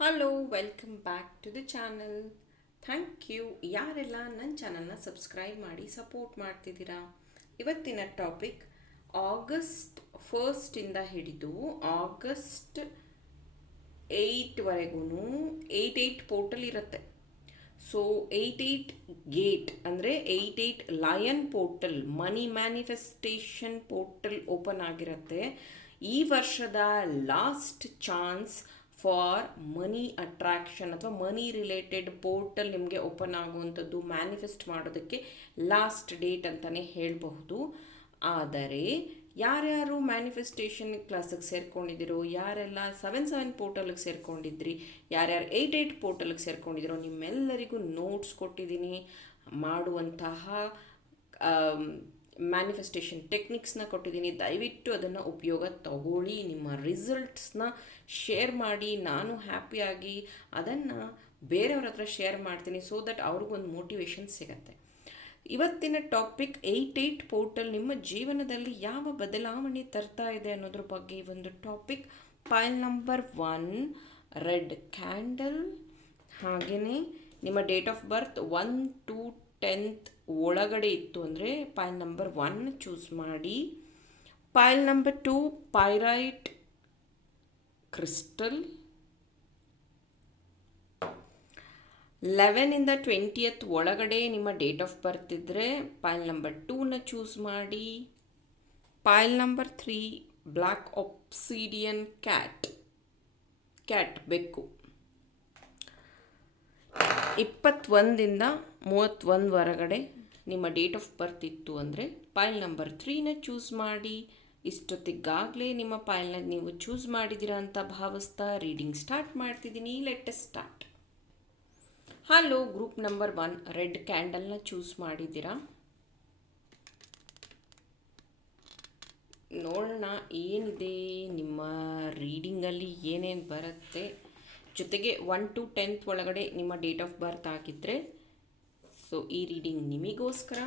Hello welcome back to the channel thank you ಯಾರೆಲ್ಲ ನನ್ನ ಚಾನಲ್ನ ಸಬ್ಸ್ಕ್ರೈಬ್ ಮಾಡಿ ಸಪೋರ್ಟ್ ಮಾಡ್ತಿದ್ದೀರಾ? ಇವತ್ತಿನ ಟಾಪಿಕ್ ಆಗಸ್ಟ್ ಫಸ್ಟಿಂದ ಹಿಡಿದು ಆಗಸ್ಟ್ ಏಯ್ಟ್ವರೆಗೂ ಏಯ್ಟ್ ಏಯ್ಟ್ ಪೋರ್ಟಲ್ ಇರುತ್ತೆ. ಸೊ ಏಯ್ಟ್ ಏಯ್ಟ್ ಗೇಟ್ ಅಂದರೆ eight eight lion portal money manifestation portal open ಆಗಿರುತ್ತೆ. ಈ ವರ್ಷದ last chance for money attraction ಅಥವಾ ಮನಿ ರಿಲೇಟೆಡ್ ಪೋರ್ಟಲ್ ನಿಮಗೆ ಓಪನ್ ಆಗುವಂಥದ್ದು ಮ್ಯಾನಿಫೆಸ್ಟ್ ಮಾಡೋದಕ್ಕೆ ಲಾಸ್ಟ್ ಡೇಟ್ ಅಂತಲೇ ಹೇಳಬಹುದು. ಆದರೆ, ಯಾರ್ಯಾರು ಮ್ಯಾನಿಫೆಸ್ಟೇಷನ್ ಕ್ಲಾಸಿಗೆ ಸೇರ್ಕೊಂಡಿದ್ದೀರೋ, ಯಾರೆಲ್ಲ ಸೆವೆನ್ ಸೆವೆನ್ ಪೋರ್ಟಲ್ಗೆ ಸೇರ್ಕೊಂಡಿದ್ರಿ, ಯಾರ್ಯಾರು ಏಯ್ಟ್ ಏಯ್ಟ್ ಪೋರ್ಟಲ್ಗೆ ಸೇರ್ಕೊಂಡಿದ್ದೀರೋ, ನಿಮ್ಮೆಲ್ಲರಿಗೂ ನೋಟ್ಸ್ ಕೊಟ್ಟಿದ್ದೀನಿ. ಮಾಡುವಂತಹ ಮ್ಯಾನಿಫೆಸ್ಟೇಷನ್ ಟೆಕ್ನಿಕ್ಸ್ನ ಕೊಟ್ಟಿದ್ದೀನಿ. ದಯವಿಟ್ಟು ಅದನ್ನು ಉಪಯೋಗ ತಗೊಳ್ಳಿ. ನಿಮ್ಮ ರಿಸಲ್ಟ್ಸ್ನ ಶೇರ್ ಮಾಡಿ. ನಾನು ಹ್ಯಾಪಿಯಾಗಿ ಅದನ್ನು ಬೇರೆಯವ್ರ ಹತ್ರ ಶೇರ್ ಮಾಡ್ತೀನಿ ಸೊ ದಟ್ ಅವ್ರಿಗೊಂದು ಮೋಟಿವೇಶನ್ ಸಿಗತ್ತೆ. ಇವತ್ತಿನ ಟಾಪಿಕ್ ಏಯ್ಟ್ ಏಯ್ಟ್ ಪೋರ್ಟಲ್ ನಿಮ್ಮ ಜೀವನದಲ್ಲಿ ಯಾವ ಬದಲಾವಣೆ ತರ್ತಾ ಇದೆ ಅನ್ನೋದ್ರ ಬಗ್ಗೆ ಒಂದು topic file number one red candle ಹಾಗೆಯೇ ನಿಮ್ಮ date of birth one to tenth ಒಳಗಡೆ ಇತ್ತು ಅಂದರೆ ಪೈಲ್ ನಂಬರ್ ಒನ್ ಚೂಸ್ ಮಾಡಿ. File number two pyrite crystal ಲೆವೆನಿಂದ twentieth ಒಳಗಡೆ ನಿಮ್ಮ ಡೇಟ್ ಆಫ್ ಬರ್ತ್ ಇದ್ದರೆ ಪೈಲ್ ನಂಬರ್ ಟೂನ ಚೂಸ್ ಮಾಡಿ. File number three black obsidian cat cat ಬೆಕ್ಕು. ಇಪ್ಪತ್ತೊಂದಿಂದ ಮೂವತ್ತೊಂದವರೆಗಡೆ ನಿಮ್ಮ ಡೇಟ್ ಆಫ್ ಬರ್ತ್ ಇತ್ತು ಅಂದರೆ ಪೈಲ್ ನಂಬರ್ ತ್ರೀನ ಚೂಸ್ ಮಾಡಿ. ಇಷ್ಟೊತ್ತಿಗಾಗಲೇ ನಿಮ್ಮ ಪೈಲ್ನ ನೀವು ಚೂಸ್ ಮಾಡಿದ್ದೀರಾ ಅಂತ ಭಾವಿಸ್ತಾ ರೀಡಿಂಗ್ ಸ್ಟಾರ್ಟ್ ಮಾಡ್ತಿದ್ದೀನಿ. Let start hello group number one red ಕ್ಯಾಂಡಲ್ನ choose ಮಾಡಿದ್ದೀರಾ? ನೋಡೋಣ, ಏನಿದೆ? ನಿಮ್ಮ ರೀಡಿಂಗಲ್ಲಿ ಏನೇನು ಬರುತ್ತೆ? ಜೊತೆಗೆ ಒನ್ ಟು ಟೆಂತ್ ಒಳಗಡೆ ನಿಮ್ಮ ಡೇಟ್ ಆಫ್ ಬರ್ತ್ ಆಗಿದ್ದರೆ ಸೊ ಈ ರೀಡಿಂಗ್ ನಿಮಗೋಸ್ಕರ.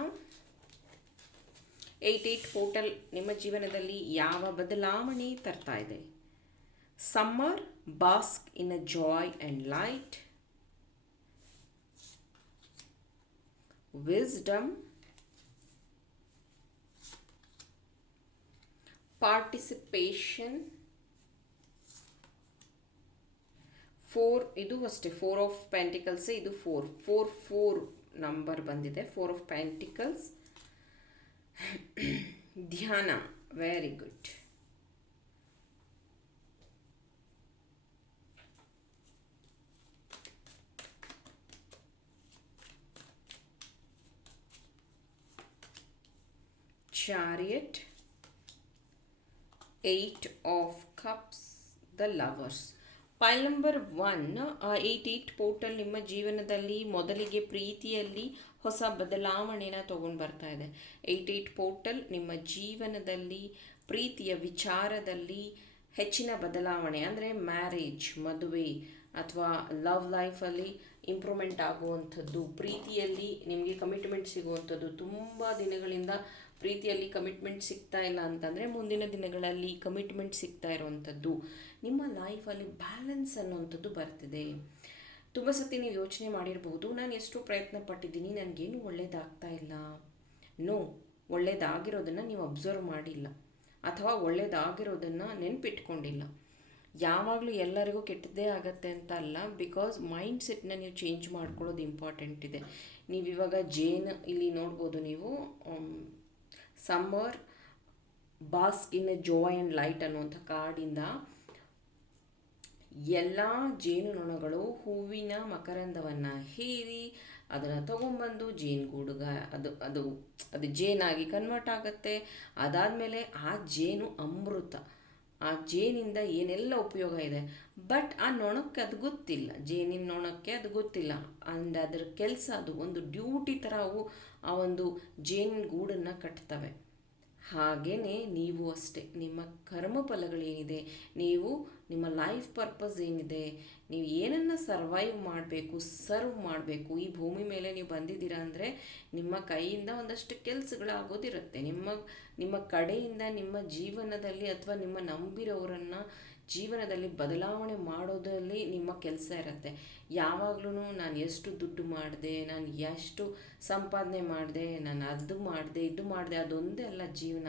ಏಯ್ಟ್ ಏಯ್ಟ್ ಪೋರ್ಟಲ್ ನಿಮ್ಮ ಜೀವನದಲ್ಲಿ ಯಾವ ಬದಲಾವಣೆ ತರ್ತಾ ಇದೆ? Summer bask in a joy and light wisdom participation four ಇದು ಅಷ್ಟೇ. ಫೋರ್ ಆಫ್ ಪ್ಯಾಂಟಿಕಲ್ಸೇ ಇದು ಫೋರ್ ಫೋರ್ ಫೋರ್ ನಂಬರ್ ಬಂದಿದೆ ಫೋರ್ ಆಫ್ ಪ್ಯಾಂಟಿಕಲ್ಸ್ ಧ್ಯಾನ very good chariot eight of cups the lovers file number one eight eight portal ನಿಮ್ಮ ಜೀವನದಲ್ಲಿ ಮೊದಲಿಗೆ ಪ್ರೀತಿಯಲ್ಲಿ ಹೊಸ ಬದಲಾವಣೆನ ತೊಗೊಂಡು ಬರ್ತಾ ಇದೆ. ಏಯ್ಟ್ ಏಯ್ಟ್ ಪೋರ್ಟಲ್ ನಿಮ್ಮ ಜೀವನದಲ್ಲಿ ಪ್ರೀತಿಯ ವಿಚಾರದಲ್ಲಿ ಹೆಚ್ಚಿನ ಬದಲಾವಣೆ, ಅಂದರೆ ಮ್ಯಾರೇಜ್, ಮದುವೆ ಅಥವಾ ಲವ್ ಲೈಫಲ್ಲಿ ಇಂಪ್ರೂವ್ಮೆಂಟ್ ಆಗುವಂಥದ್ದು, ಪ್ರೀತಿಯಲ್ಲಿ ನಿಮಗೆ ಕಮಿಟ್ಮೆಂಟ್ ಸಿಗುವಂಥದ್ದು ತುಂಬ ದಿನಗಳಿಂದ ಪ್ರೀತಿಯಲ್ಲಿ ಕಮಿಟ್ಮೆಂಟ್ ಸಿಗ್ತಾ ಇಲ್ಲ ಅಂತಂದರೆ ಮುಂದಿನ ದಿನಗಳಲ್ಲಿ ಕಮಿಟ್ಮೆಂಟ್ ಸಿಗ್ತಾ ಇರುವಂಥದ್ದು, ನಿಮ್ಮ ಲೈಫಲ್ಲಿ ಬ್ಯಾಲೆನ್ಸ್ ಅನ್ನೋವಂಥದ್ದು ಬರ್ತಿದೆ. ತುಂಬ ಸತಿ ನೀವು ಯೋಚನೆ ಮಾಡಿರ್ಬೋದು, ನಾನು ಎಷ್ಟು ಪ್ರಯತ್ನ ಪಟ್ಟಿದ್ದೀನಿ, ನನಗೇನು ಒಳ್ಳೇದಾಗ್ತಾ ಇಲ್ಲ. ನೋ ಒಳ್ಳೇದಾಗಿರೋದನ್ನು ನೀವು ಅಬ್ಸರ್ವ್ ಮಾಡಿಲ್ಲ. ಅಥವಾ ಒಳ್ಳೇದಾಗಿರೋದನ್ನು ನೆನಪಿಟ್ಕೊಂಡಿಲ್ಲ. ಯಾವಾಗಲೂ ಎಲ್ಲರಿಗೂ ಕೆಟ್ಟದ್ದೇ ಆಗತ್ತೆ ಅಂತ ಅಲ್ಲ ಬಿಕಾಸ್ ಮೈಂಡ್ ಸೆಟ್ನ ನೀವು ಚೇಂಜ್ ಮಾಡ್ಕೊಳ್ಳೋದು ಇಂಪಾರ್ಟೆಂಟ್ ಇದೆ. ನೀವು ಇವಾಗ ಜೇನ್, ಇಲ್ಲಿ ನೋಡ್ಬೋದು ನೀವು summer bask in a joy and light ಅನ್ನುವಂಥ ಕಾರ್ಡಿಂದ ಎಲ್ಲ ಜೇನುನೊಣಗಳು ಹೂವಿನ ಮಕರಂದವನ್ನು ಹೀರಿ ಅದನ್ನು ತೊಗೊಂಬಂದು ಜೇನುಗೂಡುಗ, ಅದು ಅದು ಅದು ಜೇನಾಗಿ ಕನ್ವರ್ಟ್ ಆಗುತ್ತೆ. ಅದಾದಮೇಲೆ ಆ ಜೇನು ಅಮೃತ. ಆ ಜೇನಿಂದ ಏನೆಲ್ಲ ಉಪಯೋಗ ಇದೆ? ಬಟ್ ಆ ನೊಣಕ್ಕೆ ಅದು ಗೊತ್ತಿಲ್ಲ. ಜೇನಿನ ನೊಣಕ್ಕೆ ಅದು ಗೊತ್ತಿಲ್ಲ. ಅಂಡ್ ಅದರ ಕೆಲಸ ಅದು. ಒಂದು ಡ್ಯೂಟಿ ಥರ ಅವು ಆ ಒಂದು ಜೇನಿನ ಗೂಡನ್ನು ಕಟ್ತವೆ. ಹಾಗೆಯೇ ನೀವು ಅಷ್ಟೇ, ನಿಮ್ಮ ಕರ್ಮಫಲಗಳೇನಿದೆ, ನೀವು ನಿಮ್ಮ ಲೈಫ್ ಪರ್ಪಸ್ ಏನಿದೆ, ನೀವು ಏನನ್ನು ಸರ್ವೈವ್ ಮಾಡಬೇಕು ಸರ್ವ್ ಮಾಡಬೇಕು, ಈ ಭೂಮಿ ಮೇಲೆ ನೀವು ಬಂದಿದ್ದೀರಾ ಅಂದರೆ ನಿಮ್ಮ ಕೈಯಿಂದ ಒಂದಷ್ಟು ಕೆಲಸಗಳಾಗೋದಿರುತ್ತೆ. ನಿಮ್ಮ ನಿಮ್ಮ ಕಡೆಯಿಂದ ನಿಮ್ಮ ಜೀವನದಲ್ಲಿ ಅಥವಾ ನಿಮ್ಮ ನಂಬಿರೋರನ್ನು ಜೀವನದಲ್ಲಿ ಬದಲಾವಣೆ ಮಾಡೋದರಲ್ಲಿ ನಿಮ್ಮ ಕೆಲಸ ಇರುತ್ತೆ. ಯಾವಾಗಲೂ ನಾನು ಎಷ್ಟು ದುಡ್ಡು ಮಾಡಿದೆ, ನಾನು ಎಷ್ಟು ಸಂಪಾದನೆ ಮಾಡಿದೆ, ನಾನು ಅದು ಮಾಡಿದೆ, ಇದು ಮಾಡಿದೆ, ಅದೊಂದೇ ಅಲ್ಲ ಜೀವನ.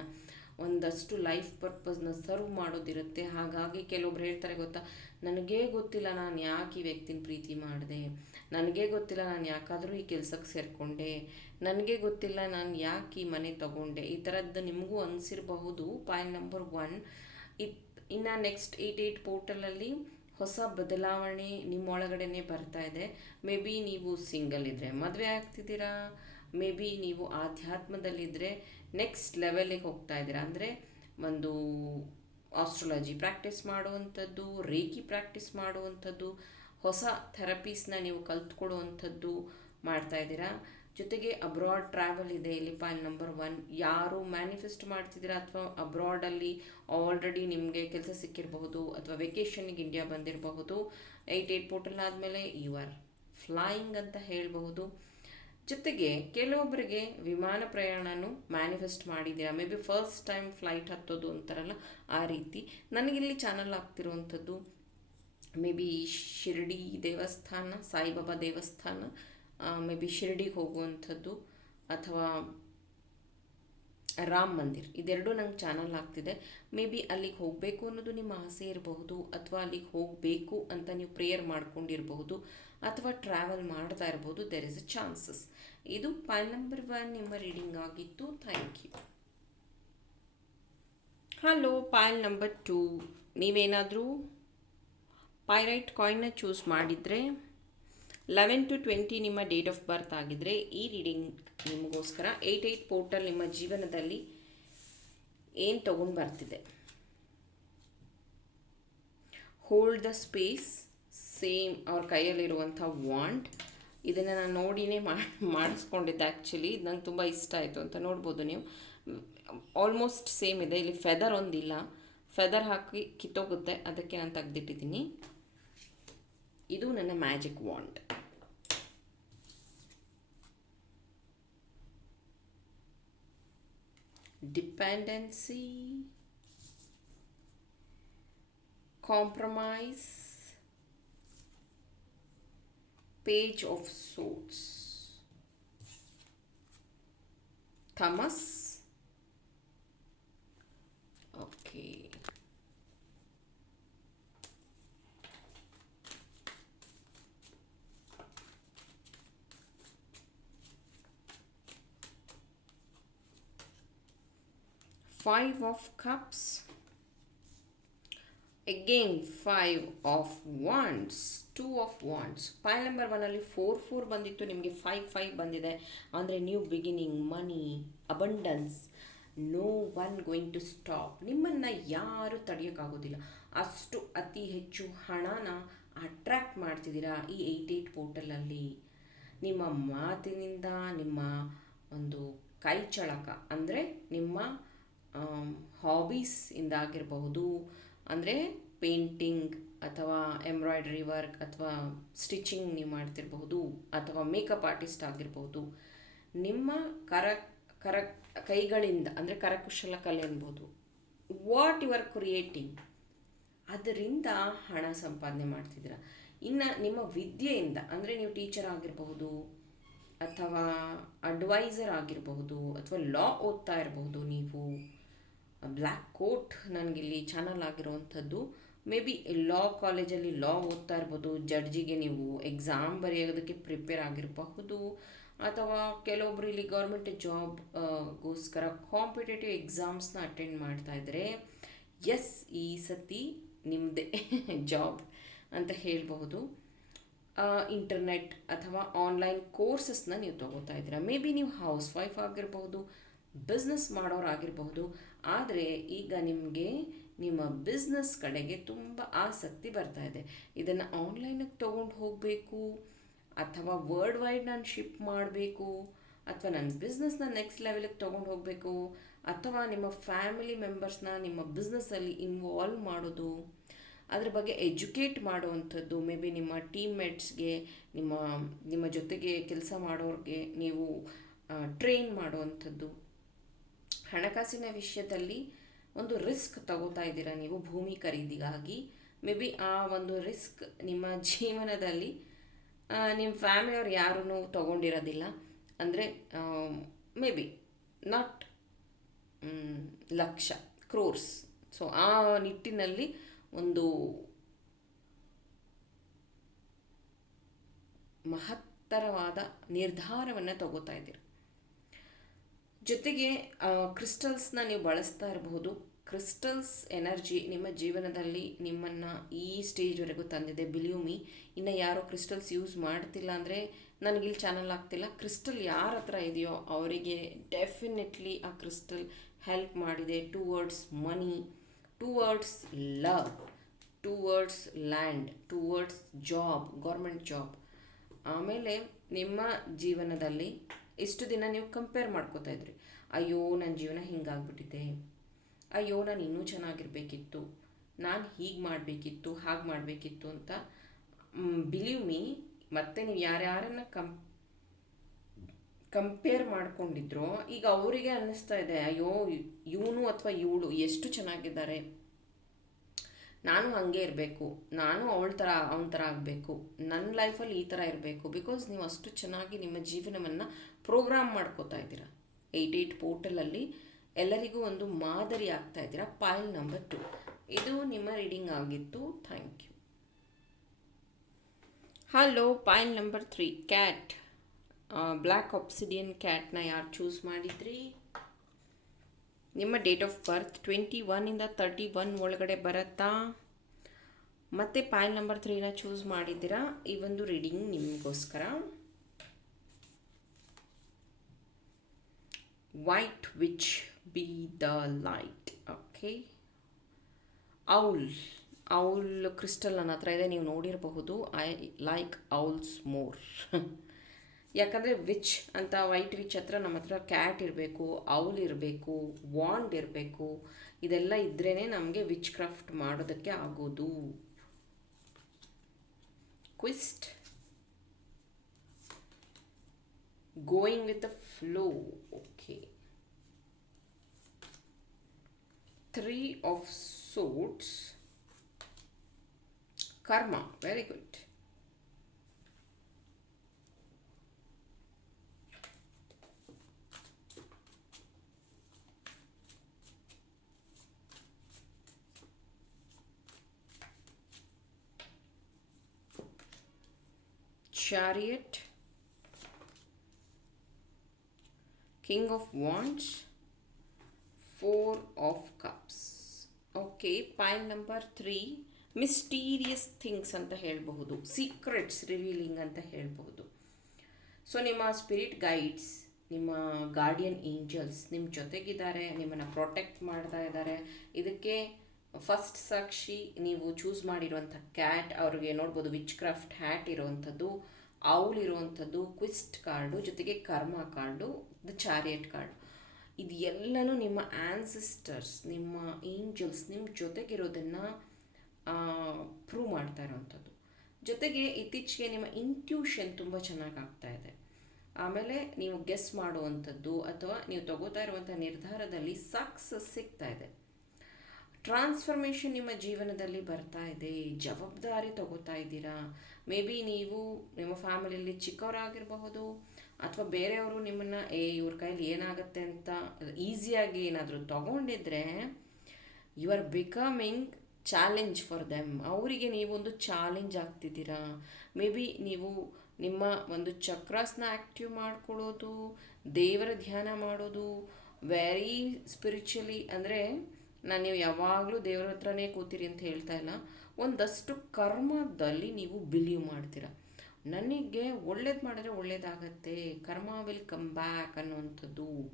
ಒಂದಷ್ಟು ಲೈಫ್ ಪರ್ಪಸ್ನ ಸರ್ವ್ ಮಾಡೋದಿರುತ್ತೆ. ಹಾಗಾಗಿ ಕೆಲವೊಬ್ರು ಹೇಳ್ತಾರೆ ಗೊತ್ತಾ, ನನಗೇ ಗೊತ್ತಿಲ್ಲ ನಾನು ಯಾಕೆ ಈ ವ್ಯಕ್ತಿನ ಪ್ರೀತಿ ಮಾಡಿದೆ. ನನಗೇ ಗೊತ್ತಿಲ್ಲ ನಾನು ಯಾಕಾದರೂ ಈ ಕೆಲಸಕ್ಕೆ ಸೇರಿಕೊಂಡೆ. ನನಗೆ ಗೊತ್ತಿಲ್ಲ ನಾನು ಯಾಕೆ ಈ ಮನೆ ತಗೊಂಡೆ. ಈ ಥರದ್ದು ನಿಮಗೂ ಅನಿಸಿರಬಹುದು. ಪಾಯಿಂಟ್ ನಂಬರ್ ಒನ್ ಇತ್ ಇನ್ನು ನೆಕ್ಸ್ಟ್ ಏಯ್ಟ್ ಏಯ್ಟ್ ಪೋರ್ಟಲಲ್ಲಿ ಹೊಸ ಬದಲಾವಣೆ ನಿಮ್ಮೊಳಗಡೆನೆ ಬರ್ತಾ ಇದೆ. ಮೇ ಬಿ ನೀವು ಸಿಂಗಲ್ ಇದ್ದರೆ ಮದುವೆ ಆಗ್ತಿದ್ದೀರಾ? ಮೇ ಬಿ ನೀವು ಆಧ್ಯಾತ್ಮದಲ್ಲಿದ್ದರೆ ನೆಕ್ಸ್ಟ್ ಲೆವೆಲಿಗೆ ಹೋಗ್ತಾ ಇದ್ದೀರಾ? ಅಂದರೆ ಒಂದು ಆಸ್ಟ್ರಾಲಜಿ ಪ್ರಾಕ್ಟೀಸ್ ಮಾಡುವಂಥದ್ದು, ರೇಖಿ ಪ್ರಾಕ್ಟೀಸ್ ಮಾಡುವಂಥದ್ದು, ಹೊಸ ಥೆರಪೀಸ್ನ ನೀವು ಕಲ್ತ್ಕೊಳ್ಳುವಂಥದ್ದು ಮಾಡ್ತಾ ಇದ್ದೀರಾ? ಜೊತೆಗೆ ಅಬ್ರಾಡ್ ಟ್ರಾವೆಲ್ ಇದೆ. ಇಲ್ಲಿ ಪಾಯಿಂಟ್ ನಂಬರ್ ಒನ್ ಯಾರು ಮ್ಯಾನಿಫೆಸ್ಟ್ ಮಾಡ್ತಿದ್ದೀರಾ ಅಥವಾ ಅಬ್ರಾಡಲ್ಲಿ ಆಲ್ರೆಡಿ ನಿಮಗೆ ಕೆಲಸ ಸಿಕ್ಕಿರಬಹುದು ಅಥವಾ ವೆಕೇಷನ್ಗೆ ಇಂಡಿಯಾ ಬಂದಿರಬಹುದು. ಏಯ್ಟ್ ಏಯ್ಟ್ ಪೋರ್ಟಲ್ ಆದಮೇಲೆ ಯು ಆರ್ ಫ್ಲೈಯಿಂಗ್ ಅಂತ ಹೇಳಬಹುದು. ಜೊತೆಗೆ ಕೆಲವೊಬ್ಬರಿಗೆ ವಿಮಾನ ಪ್ರಯಾಣನೂ ಮ್ಯಾನಿಫೆಸ್ಟ್ ಮಾಡಿದ್ದೀರಾ. Maybe first time flight ಹತ್ತೋದು ಅಂತಾರಲ್ಲ ಆ ರೀತಿ. ನನಗಿಲ್ಲಿ ಚಾನಲ್ ಆಗ್ತಿರುವಂಥದ್ದು. ಮೇ ಬಿ ಶಿರಡಿ ದೇವಸ್ಥಾನ, ಸಾಯಿಬಾಬಾ ದೇವಸ್ಥಾನ ಮೇ ಬಿ ಶಿರ್ಡಿಗೆ ಹೋಗುವಂಥದ್ದು ಅಥವಾ ರಾಮ್ ಮಂದಿರ್. ಇದೆರಡೂ ನಂಗೆ ಚಾನಲ್ ಆಗ್ತಿದೆ. ಮೇ ಬಿ ಅಲ್ಲಿಗೆ ಹೋಗಬೇಕು ಅನ್ನೋದು ನಿಮ್ಮ ಆಸೆ ಇರಬಹುದು, ಅಥವಾ ಅಲ್ಲಿಗೆ ಹೋಗಬೇಕು ಅಂತ ನೀವು ಪ್ರೇಯರ್ ಮಾಡ್ಕೊಂಡಿರಬಹುದು, ಅಥವಾ ಟ್ರಾವೆಲ್ ಮಾಡ್ತಾ ಇರ್ಬೋದು ದೆರ್ ಇಸ್ ಅ ಚಾನ್ಸಸ್ ಇದು ಪೈಲ್ ನಂಬರ್ ಒನ್ ನಿಮ್ಮ ರೀಡಿಂಗ್ ಆಗಿತ್ತು. Thank you hello file number two ನೀವೇನಾದರೂ ಪೈರೈಟ್ ಕಾಯಿನ್ನ ಚೂಸ್ ಮಾಡಿದರೆ ಲೆವೆನ್ ಟು ಟ್ವೆಂಟಿ ನಿಮ್ಮ ಡೇಟ್ ಆಫ್ ಬರ್ತ್ ಆಗಿದ್ದರೆ ಈ ರೀಡಿಂಗ್ ನಿಮಗೋಸ್ಕರ ಏಯ್ಟ್ ಏಯ್ಟ್ ಪೋರ್ಟಲ್ ನಿಮ್ಮ ಜೀವನದಲ್ಲಿ ಏನು ತೊಗೊಂಡು ಬರ್ತಿದೆ? ಹೋಲ್ಡ್ ದ ಸ್ಪೇಸ್ ಸೇಮ್ ಅವ್ರ ಕೈಯಲ್ಲಿರುವಂಥ ವಾಂಟ್ ಇದನ್ನು ನಾನು ನೋಡಿನೇ ಮಾಡಿಸ್ಕೊಂಡಿದ್ದೆ ಆ್ಯಕ್ಚುಲಿ ಇದು ನಂಗೆ ತುಂಬ ಇಷ್ಟ ಆಯಿತು ಅಂತ ನೋಡ್ಬೋದು ನೀವು. ಆಲ್ಮೋಸ್ಟ್ ಸೇಮ್ ಇದೆ. ಇಲ್ಲಿ ಫೆದರ್ ಒಂದಿಲ್ಲ. ಫೆದರ್ ಹಾಕಿ ಕಿತ್ತೋಗುತ್ತೆ. ಅದಕ್ಕೆ ನಾನು ತೆಗೆದಿಟ್ಟಿದ್ದೀನಿ. ಇದು ನನ್ನ magic wand dependency, compromise, page of swords, Thomas. Okay. Five of cups. Again five of wands two of wands file number ಒನಲ್ಲಿ four four ಬಂದಿತ್ತು, ನಿಮಗೆ ಫೈವ್ ಫೈವ್ ಬಂದಿದೆ. ಅಂದರೆ new beginning money abundance no one going to stop ನಿಮ್ಮನ್ನು ಯಾರು ತಡೆಯೋಕ್ಕಾಗೋದಿಲ್ಲ. ಅಷ್ಟು ಅತಿ ಹೆಚ್ಚು ಹಣನ ಅಟ್ರ್ಯಾಕ್ಟ್ ಮಾಡ್ತಿದ್ದೀರಾ ಈ ಏಯ್ಟ್ ಏಯ್ಟ್ ಪೋರ್ಟಲಲ್ಲಿ ನಿಮ್ಮ ಮಾತಿನಿಂದ, ನಿಮ್ಮ ಒಂದು ಕೈ ಚಳಕ, ಅಂದರೆ ನಿಮ್ಮ ಹಾಬೀಸ್ ಇಂದಾಗಿರಬಹುದು. ಅಂದರೆ ಪೇಂಟಿಂಗ್ ಅಥವಾ ಎಂಬ್ರಾಯ್ಡ್ರಿ ವರ್ಕ್ ಅಥವಾ ಸ್ಟಿಚಿಂಗ್ ನೀವು ಮಾಡ್ತಿರಬಹುದು. ಅಥವಾ ಮೇಕಪ್ ಆರ್ಟಿಸ್ಟ್ ಆಗಿರ್ಬೋದು ನಿಮ್ಮ ಕರ ಕರ ಕೈಗಳಿಂದ, ಅಂದರೆ ಕರಕುಶಲ ಕಲೆ ಅನ್ಬೋದು. ವಾಟ್ ಯು ಆರ್ ಕ್ರಿಯೇಟಿಂಗ್ ಅದರಿಂದ ಹಣ ಸಂಪಾದನೆ ಮಾಡ್ತಿದ್ದೀರ. ಇನ್ನು ನಿಮ್ಮ ವಿದ್ಯೆಯಿಂದ, ಅಂದರೆ ನೀವು ಟೀಚರ್ ಆಗಿರಬಹುದು, ಅಥವಾ ಅಡ್ವೈಸರ್ ಆಗಿರಬಹುದು, ಅಥವಾ ಲಾ ಓದ್ತಾ ಇರಬಹುದು ನೀವು. ಬ್ಲ್ಯಾಕ್ ಕೋಟ್ ನನಗಿಲ್ಲಿ ಚಾನಲ್ ಆಗಿರುವಂಥದ್ದು. ಮೇ ಬಿ ಲಾ ಕಾಲೇಜಲ್ಲಿ ಲಾ ಓದ್ತಾ ಇರ್ಬೋದು. ಜಡ್ಜಿಗೆ ನೀವು ಎಕ್ಸಾಮ್ ಬರೆಯೋದಕ್ಕೆ ಪ್ರಿಪೇರ್ ಆಗಿರಬಹುದು. ಅಥವಾ ಕೆಲವೊಬ್ರು ಇಲ್ಲಿ ಗೌರ್ಮೆಂಟ್ ಜಾಬ್ಗೋಸ್ಕರ ಕಾಂಪಿಟೇಟಿವ್ ಎಕ್ಸಾಮ್ಸ್ನ ಅಟೆಂಡ್ ಮಾಡ್ತಾ ಇದ್ದರೆ ಎಸ್ ಈ ಸತಿ ನಿಮ್ಮದೇ ಜಾಬ್ ಅಂತ ಹೇಳಬಹುದು. ಇಂಟರ್ನೆಟ್ ಅಥವಾ ಆನ್ಲೈನ್ ಕೋರ್ಸಸ್ನ ನೀವು ತಗೋತಾ ಇದ್ದೀರಾ. ಮೇ ಬಿ ನೀವು ಹೌಸ್ ವೈಫ್ ಆಗಿರಬಹುದು ಬಿಸ್ನೆಸ್ ಮಾಡೋರಾಗಿರಬಹುದು. ಆದರೆ ಈಗ ನಿಮಗೆ ನಿಮ್ಮ ಬಿಸ್ನೆಸ್ ಕಡೆಗೆ ತುಂಬ ಆಸಕ್ತಿ ಬರ್ತಾ ಇದೆ. ಇದನ್ನು ಆನ್ಲೈನಿಗೆ ತೊಗೊಂಡು ಹೋಗಬೇಕು, ಅಥವಾ ವರ್ಲ್ಡ್ ವೈಡ್ ನಾನು ಶಿಪ್ ಮಾಡಬೇಕು, ಅಥವಾ ನನ್ನ ಬಿಸ್ನೆಸ್ನ ನೆಕ್ಸ್ಟ್ ಲೆವೆಲಿಗೆ ತೊಗೊಂಡು ಹೋಗಬೇಕು, ಅಥವಾ ನಿಮ್ಮ ಫ್ಯಾಮಿಲಿ ಮೆಂಬರ್ಸ್ನ ನಿಮ್ಮ ಬಿಸ್ನೆಸ್ಸಲ್ಲಿ ಇನ್ವಾಲ್ವ್ ಮಾಡೋದು, ಅದ್ರ ಬಗ್ಗೆ ಎಜುಕೇಟ್ ಮಾಡುವಂಥದ್ದು ಮೇ ಬಿ ನಿಮ್ಮ ಟೀಮ್ ಮೇಟ್ಸ್ಗೆ ನಿಮ್ಮ ನಿಮ್ಮ ಜೊತೆಗೆ ಕೆಲಸ ಮಾಡೋರಿಗೆ ನೀವು ಟ್ರೈನ್ ಮಾಡುವಂಥದ್ದು. ಹಣಕಾಸಿನ ವಿಷಯದಲ್ಲಿ ಒಂದು ರಿಸ್ಕ್ ತಗೋತಾ ಇದ್ದೀರಾ ನೀವು ಭೂಮಿ ಖರೀದಿಗಾಗಿ? ಮೇ ಬಿ ಆ ಒಂದು ರಿಸ್ಕ್ ನಿಮ್ಮ ಜೀವನದಲ್ಲಿ ನಿಮ್ಮ ಫ್ಯಾಮಿಲಿಯವ್ರು ಯಾರೂ ತಗೊಂಡಿರೋದಿಲ್ಲ. ಅಂದರೆ maybe not lakh crores so ಆ ನಿಟ್ಟಿನಲ್ಲಿ ಒಂದು ಮಹತ್ತರವಾದ ನಿರ್ಧಾರವನ್ನು ತಗೋತಾ ಇದ್ದೀರಿ? ಜೊತೆಗೆ ಕ್ರಿಸ್ಟಲ್ಸ್ನ ನೀವು ಬಳಸ್ತಾ ಇರಬಹುದು. ಕ್ರಿಸ್ಟಲ್ಸ್ ಎನರ್ಜಿ ನಿಮ್ಮ ಜೀವನದಲ್ಲಿ ನಿಮ್ಮನ್ನು ಈ ಸ್ಟೇಜ್ವರೆಗೂ ತಂದಿದೆ. ಬಿಲಿಯೂಮಿ ಇನ್ನು ಯಾರೋ ಕ್ರಿಸ್ಟಲ್ಸ್ ಯೂಸ್ ಮಾಡ್ತಿಲ್ಲ ಅಂದರೆ ನನಗಿಲ್ಲಿ ಚಾನಲ್ ಆಗ್ತಿಲ್ಲ. ಕ್ರಿಸ್ಟಲ್ ಯಾರ ಹತ್ರ ಇದೆಯೋ ಅವರಿಗೆ ಡೆಫಿನೆಟ್ಲಿ ಆ ಕ್ರಿಸ್ಟಲ್ ಹೆಲ್ಪ್ ಮಾಡಿದೆ. Towards money towards love towards land towards job government job ಆಮೇಲೆ ನಿಮ್ಮ ಜೀವನದಲ್ಲಿ ಇಷ್ಟು ದಿನ ನೀವು ಕಂಪೇರ್ ಮಾಡ್ಕೋತಾ ಇದ್ರಿ. ಅಯ್ಯೋ ನನ್ನ ಜೀವನ ಹಿಂಗಾಗ್ಬಿಟ್ಟಿದೆ. ಅಯ್ಯೋ, ನಾನು ಇನ್ನೂ ಚೆನ್ನಾಗಿರ್ಬೇಕಿತ್ತು. ನಾನು ಹೀಗೆ ಮಾಡಬೇಕಿತ್ತು, ಹಾಗೆ ಮಾಡಬೇಕಿತ್ತು ಅಂತ ಬಿಲೀವ್ ಮೀ ಮತ್ತೆ ನೀವು ಯಾರ್ಯಾರನ್ನ ಕಂ ಕಂಪೇರ್ ಮಾಡ್ಕೊಂಡಿದ್ರೋ, ಈಗ ಅವರಿಗೆ ಅನ್ನಿಸ್ತಾ ಇದೆ, ಅಯ್ಯೋ ಇವನು ಅಥವಾ ಇವಳು ಎಷ್ಟು ಚೆನ್ನಾಗಿದ್ದಾರೆ. ನಾನು ಹಾಗೆ ಇರಬೇಕು, ನಾನು ಅವಳ ಥರ, ಅವನ ಥರ ಆಗಬೇಕು, ನನ್ನ ಲೈಫಲ್ಲಿ ಈ ಥರ ಇರಬೇಕು ಬಿಕಾಸ್ ನೀವು ಅಷ್ಟು ಚೆನ್ನಾಗಿ ನಿಮ್ಮ ಜೀವನವನ್ನು ಪ್ರೋಗ್ರಾಮ್ ಮಾಡ್ಕೋತಾ ಇದ್ದೀರಾ. ಏಯ್ಟ್ ಏಯ್ಟ್ ಪೋರ್ಟಲಲ್ಲಿ ಎಲ್ಲರಿಗೂ ಒಂದು ಮಾದರಿ ಆಗ್ತಾ ಇದ್ದೀರಾ ಪೈಲ್ ನಂಬರ್ ಟು ಇದು ನಿಮ್ಮ ರೀಡಿಂಗ್ ಆಗಿತ್ತು thank you hello file number three cat black obsidian ಕ್ಯಾಟ್ನ ಯಾರು ಚೂಸ್ ಮಾಡಿದ್ರಿ? ನಿಮ್ಮ ಡೇಟ್ ಆಫ್ ಬರ್ತ್ ಟ್ವೆಂಟಿ ಒನ್ನಿಂದ ತರ್ಟಿ ಒನ್ ಒಳಗಡೆ ಬರುತ್ತಾ? ಮತ್ತೆ ಪೈಲ್ ನಂಬರ್ ತ್ರೀನ ಚೂಸ್ ಮಾಡಿದ್ದೀರಾ? ಈ ಒಂದು ರೀಡಿಂಗ್ ನಿಮಗೋಸ್ಕರ. White witch be the light okay owl owl crystal ನನ್ನ ಹತ್ರ ಇದೆ, ನೀವು ನೋಡಿರಬಹುದು. ಐ ಲೈಕ್ ಔಲ್ಸ್ ಮೋರ್ ಯಾಕಂದರೆ ವಿಚ್ ಅಂತ ವೈಟ್ ವಿಚ್ ಹತ್ರ ನಮ್ಮ ಹತ್ರ ಕ್ಯಾಟ್ ಇರಬೇಕು ಔಲ್ ಇರಬೇಕು ವಾಂಡ್ ಇರಬೇಕು, ಇದೆಲ್ಲ ಇದ್ರೇ ನಮಗೆ ವಿಚ್ ಕ್ರಾಫ್ಟ್ ಮಾಡೋದಕ್ಕೆ ಆಗೋದು. ಕ್ವಿಸ್ಟ್ going with the flow okay three of swords ಕರ್ಮ very good chariot, king of wands, four of cups. Okay point number three mysterious things ಅಂತ ಹೇಳಬಹುದು ಸೀಕ್ರೆಟ್ಸ್ ರಿವೀಲಿಂಗ್ ಅಂತ ಹೇಳಬಹುದು. ಸೊ ನಿಮ್ಮ ಸ್ಪಿರಿಟ್ ಗೈಡ್ಸ್ ನಿಮ್ಮ ಗಾರ್ಡಿಯನ್ ಏಂಜಲ್ಸ್ ನಿಮ್ಮ ಜೊತೆಗಿದ್ದಾರೆ, ನಿಮ್ಮನ್ನು ಪ್ರೊಟೆಕ್ಟ್ ಮಾಡ್ತಾ ಇದ್ದಾರೆ. ಇದಕ್ಕೆ ಫಸ್ಟ್ ಸಾಕ್ಷಿ ನೀವು ಚೂಸ್ ಮಾಡಿರುವಂಥ ಕ್ಯಾಟ್ ಅವ್ರಿಗೆ ನೋಡ್ಬೋದು ವಿಚ್ ಕ್ರಾಫ್ಟ್ ಹ್ಯಾಟ್ ಇರುವಂಥದ್ದು. ಇರುವಂಥದ್ದು ಕ್ವಿಸ್ಟ್ ಕಾರ್ಡು, ಜೊತೆಗೆ ಕರ್ಮ ಕಾರ್ಡು, ದ ಚಾರಿಯಟ್ ಕಾರ್ಡ್. ಇದು ಎಲ್ಲನೂ ನಿಮ್ಮ ಆ್ಯನ್ಸಿಸ್ಟರ್ಸ್ ನಿಮ್ಮ ಏಂಜಲ್ಸ್ ನಿಮ್ಮ ಜೊತೆಗಿರೋದನ್ನು ಪ್ರೂವ್ ಮಾಡ್ತಾ ಇರೋವಂಥದ್ದು. ಜೊತೆಗೆ ಇತ್ತೀಚೆಗೆ ನಿಮ್ಮ ಇಂಟ್ಯೂಷನ್ ತುಂಬ ಚೆನ್ನಾಗಿ ಆಗ್ತಾ ಇದೆ. ಆಮೇಲೆ ನೀವು ಗೆಸ್ ಮಾಡುವಂಥದ್ದು ಅಥವಾ ನೀವು ತಗೋತಾ ಇರುವಂಥ ನಿರ್ಧಾರದಲ್ಲಿ ಸಕ್ಸಸ್ ಸಿಗ್ತಾ ಇದೆ. ಟ್ರಾನ್ಸ್ಫರ್ಮೇಷನ್ ನಿಮ್ಮ ಜೀವನದಲ್ಲಿ ಬರ್ತಾ ಇದೆ, ಜವಾಬ್ದಾರಿ ತಗೋತಾ ಇದ್ದೀರಾ? ಮೇ ಬಿ ನೀವು ನಿಮ್ಮ ಫ್ಯಾಮಿಲಿಯಲ್ಲಿ ಚಿಕ್ಕವರಾಗಿರಬಹುದು, ಅಥವಾ ಬೇರೆಯವರು ನಿಮ್ಮನ್ನು, ಏ, ಇವ್ರ ಕೈಲಿ ಏನಾಗುತ್ತೆ ಅಂತ ಈಸಿಯಾಗಿ ಏನಾದರೂ ತಗೊಂಡಿದ್ರೆ you are becoming challenge for them ಅವರಿಗೆ ನೀವೊಂದು ಚಾಲೆಂಜ್ ಆಗ್ತಿದ್ದೀರಾ? ಮೇ ಬಿ ನೀವು ನಿಮ್ಮ ಒಂದು ಚಕ್ರಾಸ್ನ ಆ್ಯಕ್ಟಿವ್ ಮಾಡ್ಕೊಳ್ಳೋದು, ದೇವರ ಧ್ಯಾನ ಮಾಡೋದು ವೆರಿ ಸ್ಪಿರಿಚುಲಿ ಅಂದರೆ ನಾನು ನೀವು ಯಾವಾಗಲೂ ದೇವರ ಹತ್ರನೇ ಕೂತೀರಿ ಅಂತ ಹೇಳ್ತಾ ಇಲ್ಲ. ಒಂದಷ್ಟು ಕರ್ಮದಲ್ಲಿ ನೀವು ಬಿಲೀವ್ ಮಾಡ್ತೀರ. ನನಗೆ ಒಳ್ಳೇದು ಮಾಡಿದ್ರೆ ಒಳ್ಳೇದಾಗತ್ತೆ, ಕರ್ಮ ವಿಲ್ ಕಮ್ ಬ್ಯಾಕ್ ಅನ್ನುವಂಥದ್ದು.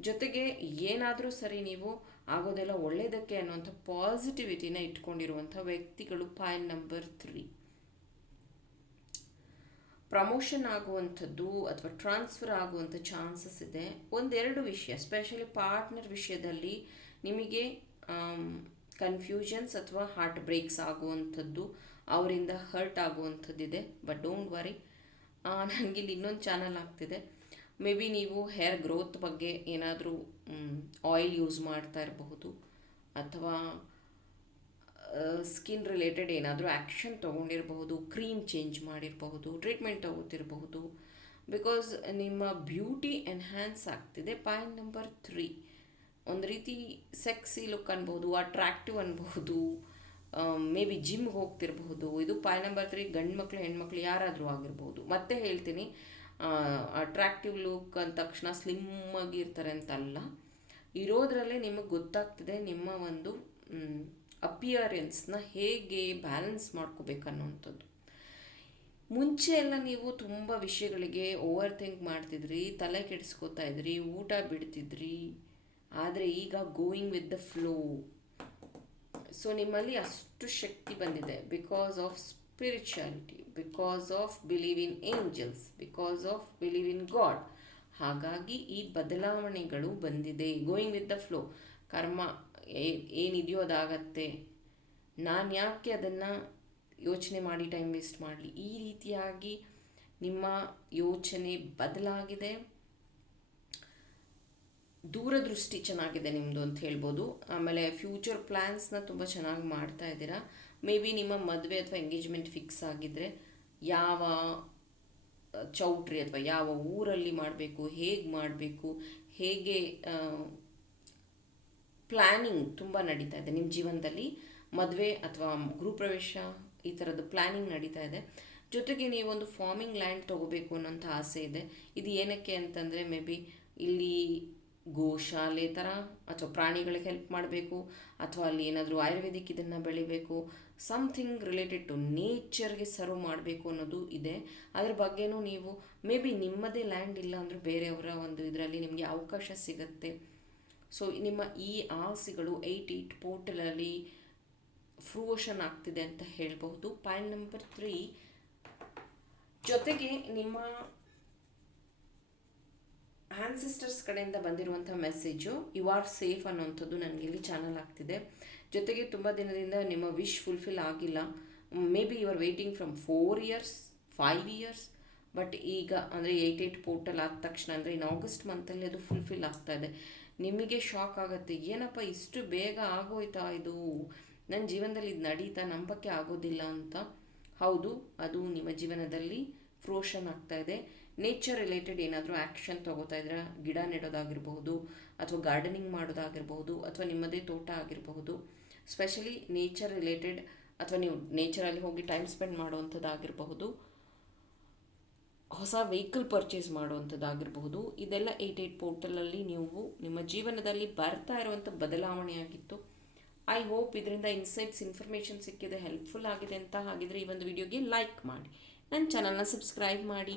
ಜೊತೆಗೆ ಏನಾದರೂ ಸರಿ ನೀವು ಆಗೋದೆಲ್ಲ ಒಳ್ಳೆಯದಕ್ಕೆ ಅನ್ನುವಂಥ ಪಾಸಿಟಿವಿಟಿನ ಇಟ್ಕೊಂಡಿರುವಂಥ ವ್ಯಕ್ತಿಗಳು ಪಾಯಿಂಟ್ ನಂಬರ್ ತ್ರೀ ಪ್ರಮೋಷನ್ ಆಗುವಂಥದ್ದು ಅಥವಾ ಟ್ರಾನ್ಸ್ಫರ್ ಆಗುವಂಥ ಚಾನ್ಸಸ್ ಇದೆ. ಒಂದೆರಡು ವಿಷಯ ಸ್ಪೆಷಲಿ ಪಾರ್ಟ್ನರ್ ವಿಷಯದಲ್ಲಿ ನಿಮಗೆ ಕನ್ಫ್ಯೂಷನ್ಸ್ ಅಥವಾ ಹಾರ್ಟ್ ಬ್ರೇಕ್ಸ್ ಆಗುವಂಥದ್ದು, ಅವರಿಂದ ಹರ್ಟ್ ಆಗುವಂಥದ್ದಿದೆ. ಬಟ್ ಡೋಂಟ್ ವರಿ ನನಗಿಲ್ಲಿ ಇನ್ನೊಂದು ಚಾನಲ್ ಆಗ್ತಿದೆ. ಮೇ ಬಿ ನೀವು ಹೇರ್ ಗ್ರೋತ್ ಬಗ್ಗೆ ಏನಾದರೂ ಆಯಿಲ್ ಯೂಸ್ ಮಾಡ್ತಾ ಇರಬಹುದು. ಅಥವಾ ಸ್ಕಿನ್ ರಿಲೇಟೆಡ್ ಏನಾದರೂ ಆ್ಯಕ್ಷನ್ ತೊಗೊಂಡಿರಬಹುದು ಕ್ರೀಮ್ ಚೇಂಜ್ ಮಾಡಿರಬಹುದು ಟ್ರೀಟ್ಮೆಂಟ್ ತಗೋತಿರಬಹುದು. ಬಿಕಾಸ್ ನಿಮ್ಮ ಬ್ಯೂಟಿ ಎನ್ಹ್ಯಾನ್ಸ್ ಆಗ್ತಿದೆ. ಪಾಯಿಂಟ್ ನಂಬರ್ ತ್ರೀ ಒಂದು ರೀತಿ ಸೆಕ್ಸಿ ಲುಕ್ ಅನ್ಬೋದು ಅಟ್ರಾಕ್ಟಿವ್ ಅನ್ಬಹುದು ಮೇ ಬಿ ಜಿಮ್ಗೆ ಹೋಗ್ತಿರಬಹುದು, ಇದು ಪಾಯ್ ನಂಬರ್ ತ್ರೀ ಗಂಡು ಮಕ್ಕಳು ಹೆಣ್ಮಕ್ಳು ಯಾರಾದರೂ ಆಗಿರ್ಬೋದು. ಮತ್ತೆ ಹೇಳ್ತೀನಿ ಅಟ್ರಾಕ್ಟಿವ್ ಲುಕ್ ಅಂದ ತಕ್ಷಣ ಸ್ಲಿಮ್ ಆಗಿರ್ತಾರೆ ಇರ್ತಾರೆ ಅಂತ ಅಲ್ಲ ಇರೋದ್ರಲ್ಲೇ ನಿಮಗೆ ಗೊತ್ತಾಗ್ತಿದೆ ನಿಮ್ಮ ಒಂದು ಅಪಿಯರೆನ್ಸ್ನ ಹೇಗೆ ಬ್ಯಾಲೆನ್ಸ್ ಮಾಡ್ಕೋಬೇಕು ಅನ್ನೋವಂಥದ್ದು ಮುಂಚೆ ಎಲ್ಲ ನೀವು ತುಂಬ ವಿಷಯಗಳಿಗೆ ಓವರ್ ಥಿಂಕ್ ಮಾಡ್ತಿದ್ರಿ, ತಲೆ ಕೆಡಿಸ್ಕೋತಾ ಇದ್ರಿ, ಊಟ ಬಿಡ್ತಿದ್ರಿ ಆದರೆ ಈಗ going with the flow so ನಿಮ್ಮಲ್ಲಿ ಅಷ್ಟು ಶಕ್ತಿ ಬಂದಿದೆ. Because of spirituality because of believe in angels because of believe in God ಹಾಗಾಗಿ ಈ ಬದಲಾವಣೆಗಳು ಬಂದಿದೆ. ಗೋಯಿಂಗ್ ವಿತ್ ದ ಫ್ಲೋ ಕರ್ಮ ಏನಿದೆಯೋ ಅದಾಗತ್ತೆ. ನಾನು ಯಾಕೆ ಅದನ್ನು ಯೋಚನೆ ಮಾಡಿ ಟೈಮ್ ವೇಸ್ಟ್ ಮಾಡಲಿ? ಈ ರೀತಿಯಾಗಿ ನಿಮ್ಮ ಯೋಚನೆ ಬದಲಾಗಿದೆ. ದೂರದೃಷ್ಟಿ ಚೆನ್ನಾಗಿದೆ ನಿಮ್ಮದು ಅಂತ ಹೇಳ್ಬೋದು. ಆಮೇಲೆ ಫ್ಯೂಚರ್ ಪ್ಲ್ಯಾನ್ಸ್ನ ತುಂಬ ಚೆನ್ನಾಗಿ ಮಾಡ್ತಾ ಇದ್ದೀರಾ? ಮೇ ಬಿ ನಿಮ್ಮ ಮದುವೆ ಅಥವಾ ಎಂಗೇಜ್ಮೆಂಟ್ ಫಿಕ್ಸ್ ಆಗಿದ್ದರೆ ಯಾವ ಚೌಟ್ರಿ ಅಥವಾ ಯಾವ ಊರಲ್ಲಿ ಮಾಡಬೇಕು, ಹೇಗೆ ಮಾಡಬೇಕು, ಹೇಗೆ ಪ್ಲ್ಯಾನಿಂಗ್ ತುಂಬ ನಡೀತಾ ಇದೆ ನಿಮ್ಮ ಜೀವನದಲ್ಲಿ? ಮದುವೆ ಅಥವಾ ಗೃಹಪ್ರವೇಶ ಈ ಥರದ್ದು ಪ್ಲ್ಯಾನಿಂಗ್ ನಡೀತಾ ಇದೆ. ಜೊತೆಗೆ ನೀವೊಂದು ಫಾರ್ಮಿಂಗ್ ಲ್ಯಾಂಡ್ ತೊಗೋಬೇಕು ಅನ್ನೋಂಥ ಆಸೆ ಇದೆ. ಇದು ಏನಕ್ಕೆ ಅಂತಂದರೆ ಮೇ ಬಿ ಇಲ್ಲಿ ಗೋಶಾಲೆ ಥರ ಅಥವಾ ಪ್ರಾಣಿಗಳಿಗೆ ಹೆಲ್ಪ್ ಮಾಡಬೇಕು, ಅಥವಾ ಅಲ್ಲಿ ಏನಾದರೂ ಆಯುರ್ವೇದಿಕ್ ಇದನ್ನು ಬೆಳಿಬೇಕು ಸಮಥಿಂಗ್ ರಿಲೇಟೆಡ್ ಟು ನೇಚರ್ಗೆ ಸರ್ವ್ ಮಾಡಬೇಕು ಅನ್ನೋದು ಇದೆ. ಅದ್ರ ಬಗ್ಗೆನೂ ನೀವು ಮೇ ಬಿ ನಿಮ್ಮದೇ ಲ್ಯಾಂಡ್ ಇಲ್ಲ ಅಂದರೂ ಬೇರೆಯವರ ಒಂದು ಇದರಲ್ಲಿ ನಿಮಗೆ ಅವಕಾಶ ಸಿಗುತ್ತೆ. ಸೊ ನಿಮ್ಮ ಈ ಆಸೆಗಳು ಏಯ್ಟ್ ಏಯ್ಟ್ ಪೋರ್ಟಲಲ್ಲಿ ಫ್ರೂಷನ್ ಆಗ್ತಿದೆ ಅಂತ ಹೇಳಬಹುದು. ಪಾಯಿಂಟ್ ನಂಬರ್ ತ್ರೀ ಜೊತೆಗೆ ನಿಮ್ಮ ಆನ್ಸಿಸ್ಟರ್ಸ್ ಕಡೆಯಿಂದ ಬಂದಿರುವಂಥ ಮೆಸೇಜು ಯು ಆರ್ ಸೇಫ್ ಅನ್ನೋಂಥದ್ದು ನನಗೆ ಇಲ್ಲಿ ಚಾನಲ್ ಆಗ್ತಿದೆ. ಜೊತೆಗೆ ತುಂಬ ದಿನದಿಂದ ನಿಮ್ಮ ವಿಶ್ ಫುಲ್ಫಿಲ್ ಆಗಿಲ್ಲ. Maybe you are waiting from four years five years but ಈಗ ಅಂದರೆ ಏಯ್ಟ್ ಏಯ್ಟ್ ಪೋರ್ಟಲ್ ಆದ ತಕ್ಷಣ ಅಂದರೆ ಇನ್ನು ಆಗಸ್ಟ್ ಮಂತಲ್ಲಿ ಅದು ಫುಲ್ಫಿಲ್ ಆಗ್ತಾ ಇದೆ. ನಿಮಗೆ ಶಾಕ್ ಆಗುತ್ತೆ. ಏನಪ್ಪ, ಇಷ್ಟು ಬೇಗ ಆಗೋಯ್ತಾ ಇದು? ನನ್ನ ಜೀವನದಲ್ಲಿ ಇದು ನಡೀತಾ, ನಂಬಕ್ಕೆ ಆಗೋದಿಲ್ಲ ಅಂತ. ಹೌದು, ಅದು ನಿಮ್ಮ ಜೀವನದಲ್ಲಿ ಫ್ರೋಷನ್ ಆಗ್ತಾ ಇದೆ. ನೇಚರ್ ರಿಲೇಟೆಡ್ ಏನಾದರೂ ಆ್ಯಕ್ಷನ್ ತೊಗೋತಾ ಇದ್ರೆ ಗಿಡ ನೆಡೋದಾಗಿರ್ಬಹುದು ಅಥವಾ ಗಾರ್ಡನಿಂಗ್ ಮಾಡೋದಾಗಿರ್ಬಹುದು ಅಥವಾ ನಿಮ್ಮದೇ ತೋಟ ಆಗಿರಬಹುದು ಸ್ಪೆಷಲಿ ನೇಚರ್ ರಿಲೇಟೆಡ್ ಅಥವಾ ನೀವು ನೇಚರಲ್ಲಿ ಹೋಗಿ ಟೈಮ್ ಸ್ಪೆಂಡ್ ಮಾಡುವಂಥದ್ದಾಗಿರಬಹುದು, ಹೊಸ ವೆಹಿಕಲ್ ಪರ್ಚೇಸ್ ಮಾಡುವಂಥದ್ದಾಗಿರಬಹುದು, ಇದೆಲ್ಲ ಏಯ್ಟ್ ಏಯ್ಟ್ ಪೋರ್ಟಲಲ್ಲಿ ನೀವು ನಿಮ್ಮ ಜೀವನದಲ್ಲಿ ಬರ್ತಾ ಇರುವಂಥ ಬದಲಾವಣೆಯಾಗಿತ್ತು ಐ ಹೋಪ್ ಇದರಿಂದ ಇನ್ಸೈಟ್ಸ್ ಇನ್ಫಾರ್ಮೇಷನ್ ಸಿಕ್ಕಿದೆ ಹೆಲ್ಪ್ಫುಲ್ ಆಗಿದೆ ಅಂತ ಹಾಗಿದ್ರೆ ಈ ಒಂದು ವಿಡಿಯೋಗೆ ಲೈಕ್ ಮಾಡಿ. ನನ್ನ ಚಾನಲ್ನ ಸಬ್ಸ್ಕ್ರೈಬ್ ಮಾಡಿ.